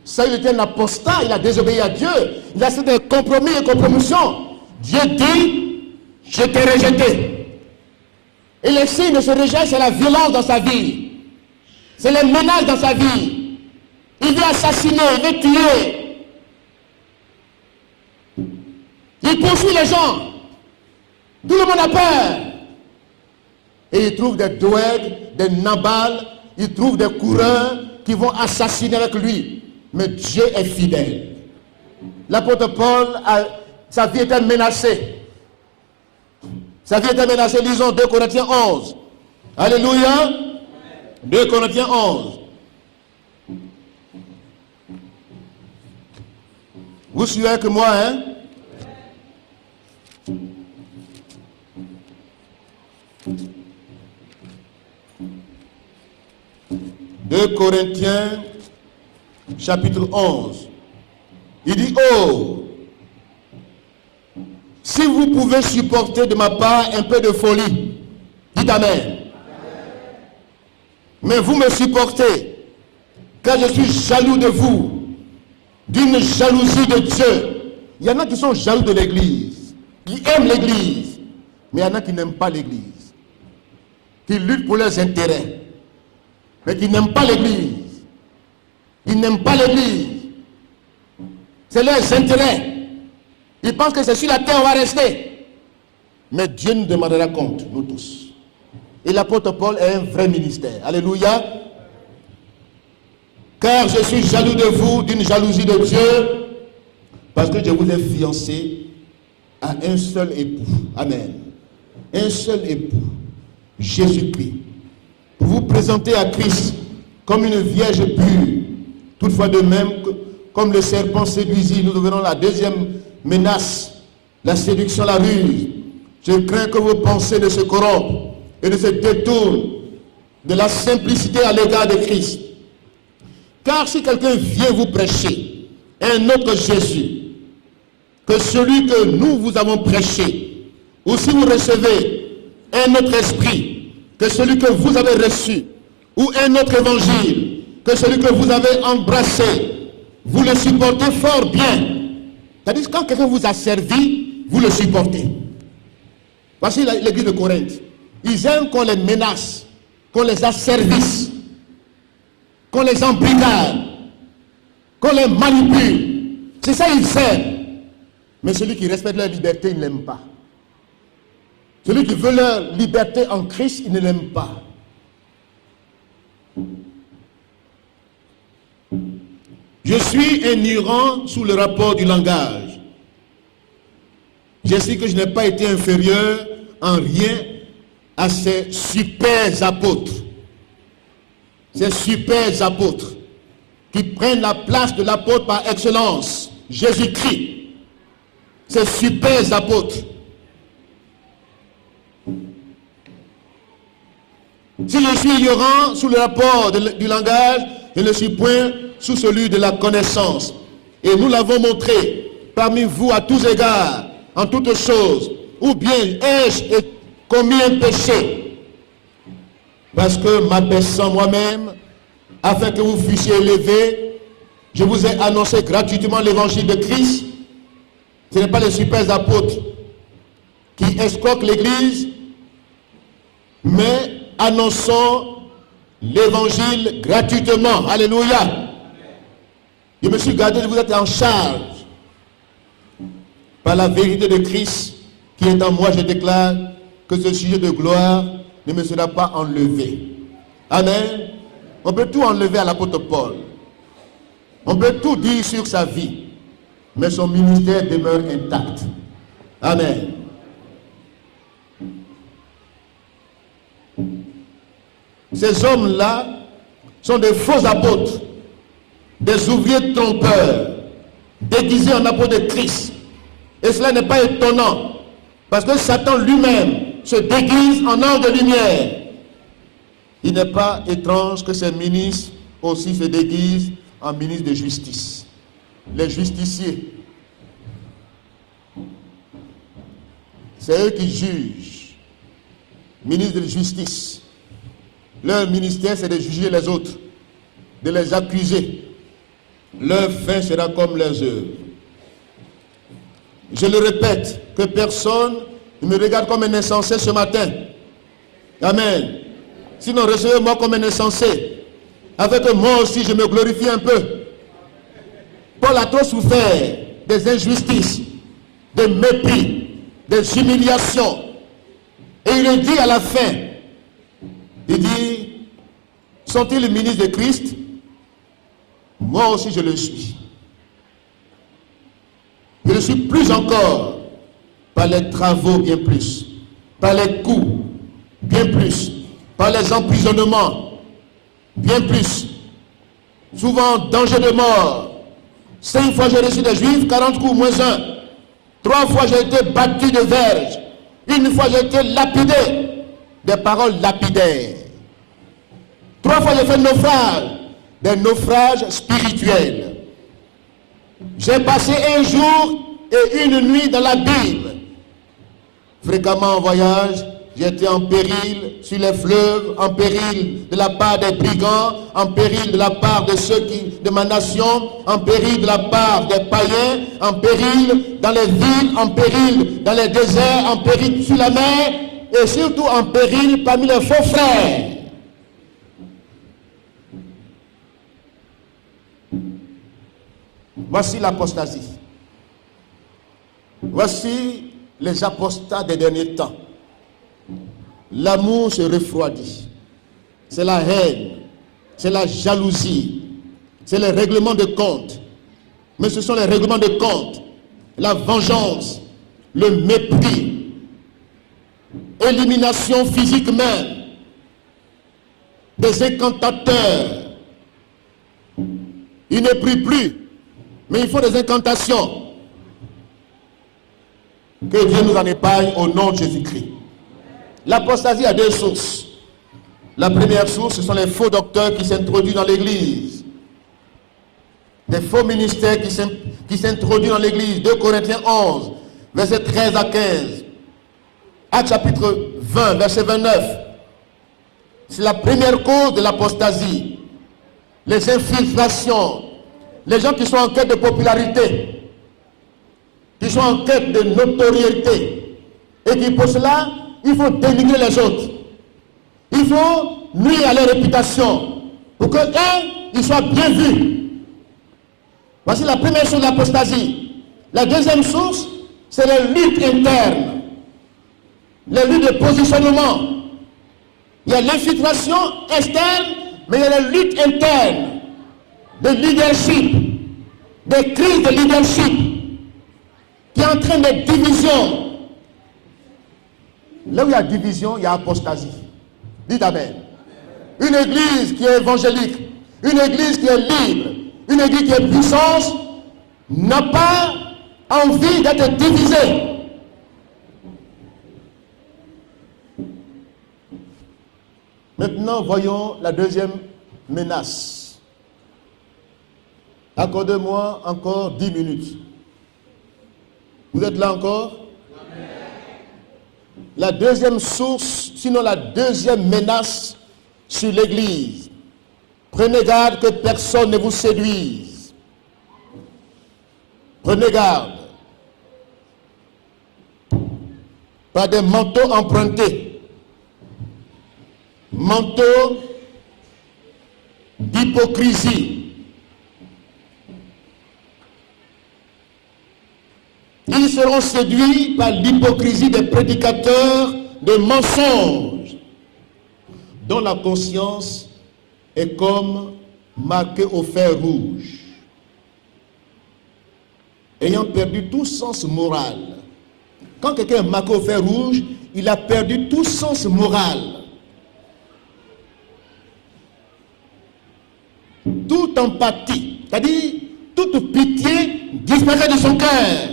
Saül était un apostat, il a désobéi à Dieu. Il a fait des compromis et compromissions. Dieu dit, je t'ai rejeté. Et les signes de ce rejet, c'est la violence dans sa vie. C'est les menaces dans sa vie. Il veut assassiner, il veut tuer. Il poursuit les gens. Tout le monde a peur. Et il trouve des Doeg, des Nabal, il trouve des coureurs qui vont assassiner avec lui. Mais Dieu est fidèle. L'apôtre Paul, sa vie était menacée. Sa vie était menacée. Lisons 2 Corinthiens 11. Alléluia. 2 Corinthiens 11. Vous suivez avec moi, hein? « 2 Corinthiens, chapitre 11. Il dit, oh, si vous pouvez supporter de ma part un peu de folie, dites Amen. Mais vous me supportez, car je suis jaloux de vous, d'une jalousie de Dieu. Il y en a qui sont jaloux de l'église, qui aiment l'église, mais il y en a qui n'aiment pas l'église, qui luttent pour leurs intérêts, mais qui n'aiment pas l'église. Ils n'aiment pas l'église. C'est leurs intérêts. Ils pensent que c'est sur la terre on va rester. Mais Dieu nous demandera compte, nous tous. Et l'apôtre Paul est un vrai ministère. Alléluia. Car je suis jaloux de vous d'une jalousie de Dieu, parce que je vous ai fiancé à un seul époux. Amen. Un seul époux. Jésus-Christ. Pour vous présenter à Christ comme une vierge pure. Toutefois de même, comme le serpent séduisit, nous verrons la deuxième menace, la séduction, la ruse. Je crains que vos pensées ne se corrompent et ne se détournent de la simplicité à l'égard de Christ. Car si quelqu'un vient vous prêcher un autre Jésus, que celui que nous vous avons prêché, ou si vous recevez un autre esprit que celui que vous avez reçu, ou un autre évangile que celui que vous avez embrassé, vous le supportez fort bien. C'est-à-dire que quand quelqu'un vous a servi, vous le supportez. Voici l'église de Corinthe. Ils aiment qu'on les menace, qu'on les asservisse, qu'on les embrigade, qu'on les manipule. C'est ça qu'ils aiment. Mais celui qui respecte leur liberté, il ne l'aime pas. Celui qui veut leur liberté en Christ, il ne l'aime pas. Je suis ignorant sous le rapport du langage. J'estime que je n'ai pas été inférieur en rien à ces super apôtres. Ces super apôtres qui prennent la place de l'apôtre par excellence, Jésus-Christ. Ces super apôtres. Si je suis ignorant sous le rapport du langage, je ne suis point sous celui de la connaissance. Et nous l'avons montré parmi vous à tous égards, en toutes choses, ou bien ai-je commis un péché, parce que m'abaissant moi-même, afin que vous fussiez élevés, je vous ai annoncé gratuitement l'évangile de Christ. Ce n'est pas les super apôtres qui escroquent l'Église, mais annonçons l'évangile gratuitement. Alléluia. Je me suis gardé de vous être en charge par la vérité de Christ qui est en moi. Je déclare que ce sujet de gloire ne me sera pas enlevé. Amen. On peut tout enlever à l'apôtre Paul. On peut tout dire sur sa vie, mais son ministère demeure intact. Amen. Ces hommes-là sont des faux apôtres, des ouvriers trompeurs, déguisés en apôtres de Christ. Et cela n'est pas étonnant, parce que Satan lui-même se déguise en ange de lumière. Il n'est pas étrange que ces ministres aussi se déguisent en ministres de justice. Les justiciers. C'est eux qui jugent. Ministres de justice. Leur ministère, c'est de juger les autres, de les accuser. Leur fin sera comme leurs œuvres. Je le répète, que personne ne me regarde comme un insensé ce matin. Amen. Sinon, recevez-moi comme un insensé, afin que moi aussi je me glorifie un peu. Paul a trop souffert des injustices, des mépris, des humiliations. Et il le dit à la fin. Il dit, sont-ils le ministre de Christ? Moi aussi je le suis. Je le suis plus encore par les travaux bien plus, par les coups bien plus, par les emprisonnements bien plus, souvent danger de mort. 5 fois j'ai reçu des Juifs, 40 coups moins 1. 3 fois j'ai été battu de verge. 1 fois j'ai été lapidé, des paroles lapidaires. 3 fois j'ai fait naufrage, des naufrages spirituels. J'ai passé 1 jour et 1 nuit dans la Bible. Fréquemment en voyage, j'étais en péril sur les fleuves, en péril de la part des brigands, en péril de la part de ceux de ma nation, en péril de la part des païens, en péril dans les villes, en péril dans les déserts, en péril sur la mer, et surtout en péril parmi les faux frères. Voici l'apostasie. Voici les apostats des derniers temps. L'amour se refroidit. C'est la haine, c'est la jalousie, c'est les règlements de compte. Mais ce sont les règlements de compte, la vengeance, le mépris, élimination physique même, des incantateurs. Ils ne prient plus, mais il faut des incantations. Que Dieu nous en épargne au nom de Jésus-Christ. L'apostasie a 2 sources. La première source, ce sont les faux docteurs qui s'introduisent dans l'église. des faux ministères qui s'introduisent dans l'église. 2 Corinthiens 11, versets 13 à 15. Actes chapitre 20, verset 29. C'est la première cause de l'apostasie. Les infiltrations. Les gens qui sont en quête de popularité, qui sont en quête de notoriété, et qui pour cela, il faut dénigrer les autres. Il faut nuire à leur réputation, pour que ils soient bien vus. Voici la première source de l'apostasie. La deuxième source, c'est les luttes internes, les luttes de positionnement. Il y a l'infiltration externe, mais il y a les luttes internes, de leadership, des crises de leadership, qui entraînent des divisions. Là où il y a division, il y a apostasie. Dites Amen. Une église qui est évangélique, une église qui est libre, une église qui est puissante, n'a pas envie d'être divisée. Maintenant, voyons la deuxième menace. Accordez-moi encore 10 minutes. Vous êtes là encore? Amen. La deuxième source, sinon la deuxième menace sur l'Église. Prenez garde que personne ne vous séduise. Prenez garde. Par des manteaux empruntés. Manteaux d'hypocrisie. Ils seront séduits par l'hypocrisie des prédicateurs de mensonges, dont la conscience est comme marquée au fer rouge, ayant perdu tout sens moral. Quand quelqu'un est marqué au fer rouge, il a perdu tout sens moral. Toute empathie, c'est-à-dire toute pitié disparaît de son cœur.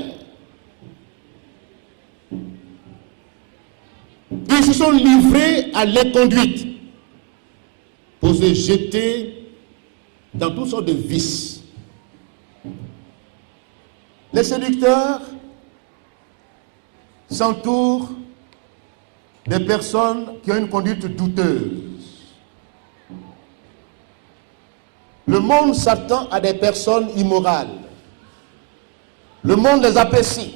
Ils se sont livrés à l'inconduite pour se jeter dans toutes sortes de vices. Les séducteurs s'entourent des personnes qui ont une conduite douteuse. Le monde s'attend à des personnes immorales. Le monde les apprécie.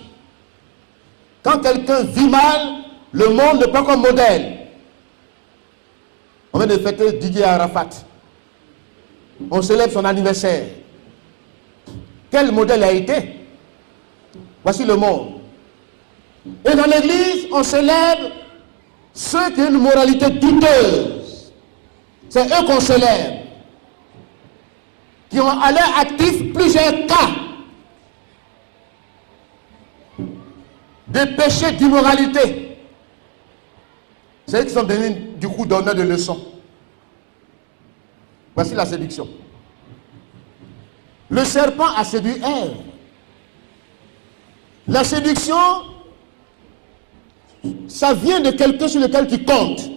Quand quelqu'un vit mal, le monde ne prend comme modèle. On vient de fêter Didier Arafat. On célèbre son anniversaire. Quel modèle a été? Voici le monde. Et dans l'église, on célèbre ceux qui ont une moralité douteuse. C'est eux qu'on célèbre. Qui ont à leur actif plusieurs cas de péché d'immoralité. C'est eux qui sont devenus du coup donneurs de leçons. Voici la séduction. Le serpent a séduit Ève. La séduction, ça vient de quelqu'un sur lequel tu comptes.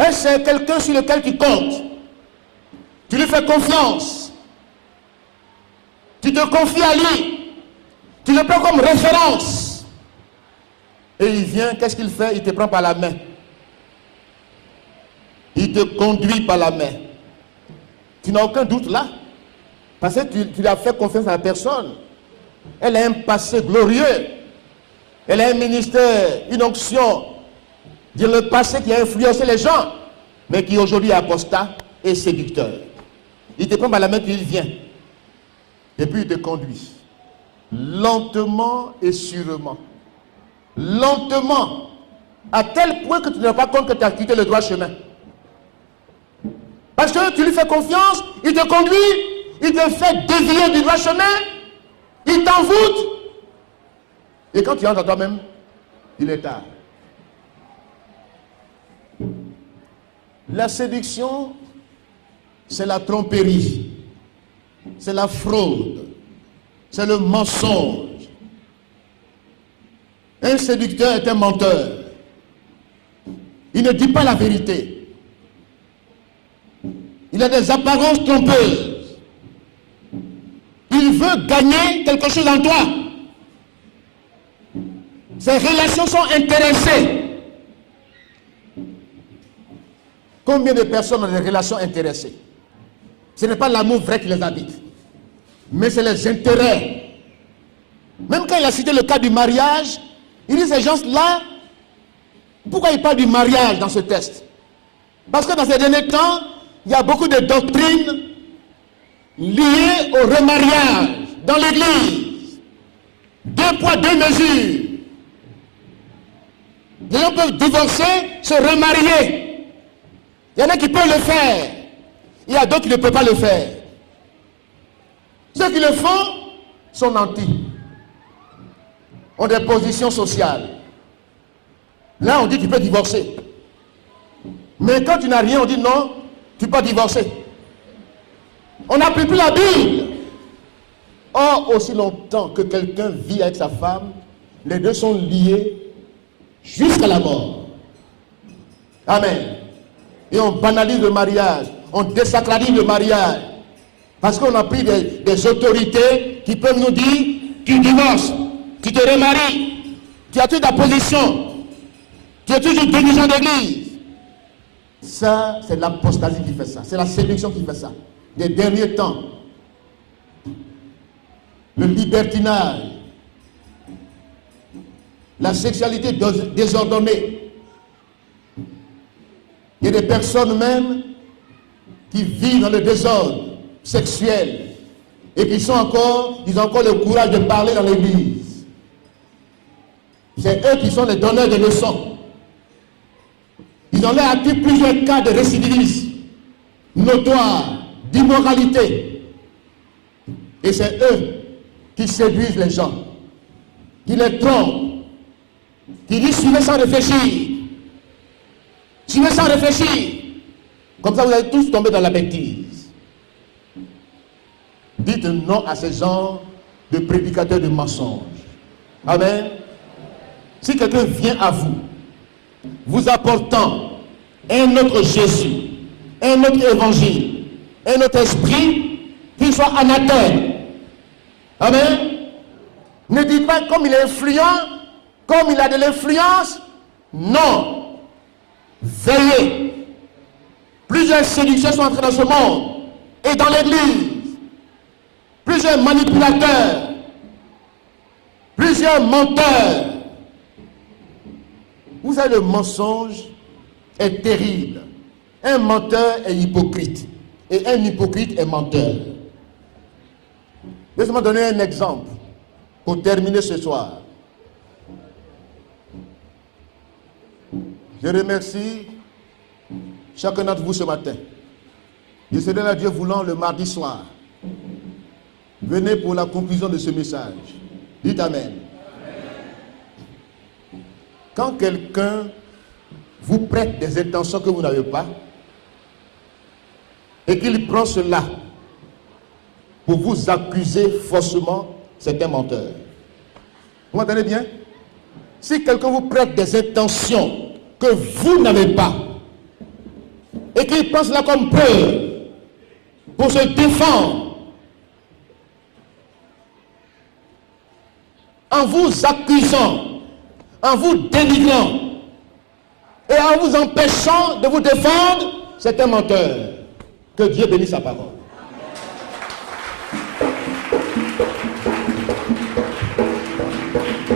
Et c'est quelqu'un sur lequel tu comptes. Tu lui fais confiance. Tu te confies à lui. Tu le prends comme référence. Et il vient, qu'est-ce qu'il fait? Il te prend par la main. Il te conduit par la main. Tu n'as aucun doute là. Parce que tu lui as fait confiance à la personne. Elle a un passé glorieux. Elle a un ministère, une onction. Dans le passé qui a influencé les gens, mais qui aujourd'hui est apostat et séducteur. Il te prend par la main, puis il vient. Et puis il te conduit. Lentement et sûrement. Lentement. À tel point que tu ne te rends pas compte que tu as quitté le droit chemin. Parce que tu lui fais confiance, il te conduit, il te fait dévier du droit chemin, il t'envoûte. Et quand tu rentres à toi-même, il est tard. La séduction, c'est la tromperie, c'est la fraude, c'est le mensonge. Un séducteur est un menteur. Il ne dit pas la vérité. Il a des apparences trompeuses. il veut gagner quelque chose en toi. Ces relations sont intéressées. Combien de personnes ont des relations intéressées? Ce n'est pas l'amour vrai qui les habite, mais c'est les intérêts. Même quand il a cité le cas du mariage, il dit ces gens-là, pourquoi il parle du mariage dans ce texte? Parce que dans ces derniers temps, il y a beaucoup de doctrines liées au remariage dans l'église. 2 poids, 2 mesures. Les gens peuvent divorcer, se remarier. Il y en a qui peuvent le faire. Il y a d'autres qui ne peuvent pas le faire. Ceux qui le font sont nantis, ont des positions sociales. Là, on dit que tu peux divorcer. Mais quand tu n'as rien, on dit non, tu peux divorcer. On n'applique plus la Bible. Or, aussi longtemps que quelqu'un vit avec sa femme, les deux sont liés jusqu'à la mort. Amen. Et on banalise le mariage, on désacralise le mariage. Parce qu'on a pris des autorités qui peuvent nous dire, tu divorces, tu te remaries, tu as toute ta position, tu es toujours dirigeant d'église. Ça, c'est l'apostasie qui fait ça, c'est la séduction qui fait ça. Des derniers temps, le libertinage, la sexualité désordonnée. Il y a des personnes même qui vivent dans le désordre sexuel et qui ils ont encore le courage de parler dans l'église. C'est eux qui sont les donneurs de leçons. Ils ont l'air acquis plusieurs cas de récidivisme notoire, d'immoralité. Et c'est eux qui séduisent les gens, qui les trompent, qui disent suivez sans réfléchir. Suivez sans réfléchir. Comme ça, vous allez tous tomber dans la bêtise. Dites non à ces gens de prédicateurs de mensonges. Amen. Si quelqu'un vient à vous, vous apportant un autre Jésus, un autre évangile, un autre esprit, qu'il soit anathème. Amen. Ne dites pas comme il est influent, comme il a de l'influence. Non. Veillez. Plusieurs séductions sont entrées dans ce monde et dans l'église. Plusieurs manipulateurs, plusieurs menteurs. Vous savez, le mensonge est terrible. Un menteur est hypocrite et un hypocrite est menteur. Laissez-moi donner un exemple pour terminer ce soir. Je remercie chacun d'entre vous ce matin. Je serai là, Dieu voulant, le mardi soir. Venez pour la conclusion de ce message. Dites Amen. Quand quelqu'un vous prête des intentions que vous n'avez pas, et qu'il prend cela pour vous accuser faussement, c'est un menteur. Vous m'entendez bien? Si quelqu'un vous prête des intentions que vous n'avez pas, et qu'il prend cela comme preuve pour se défendre, en vous accusant, en vous dénigrant et en vous empêchant de vous défendre, c'est un menteur. Que Dieu bénisse sa parole. Amen.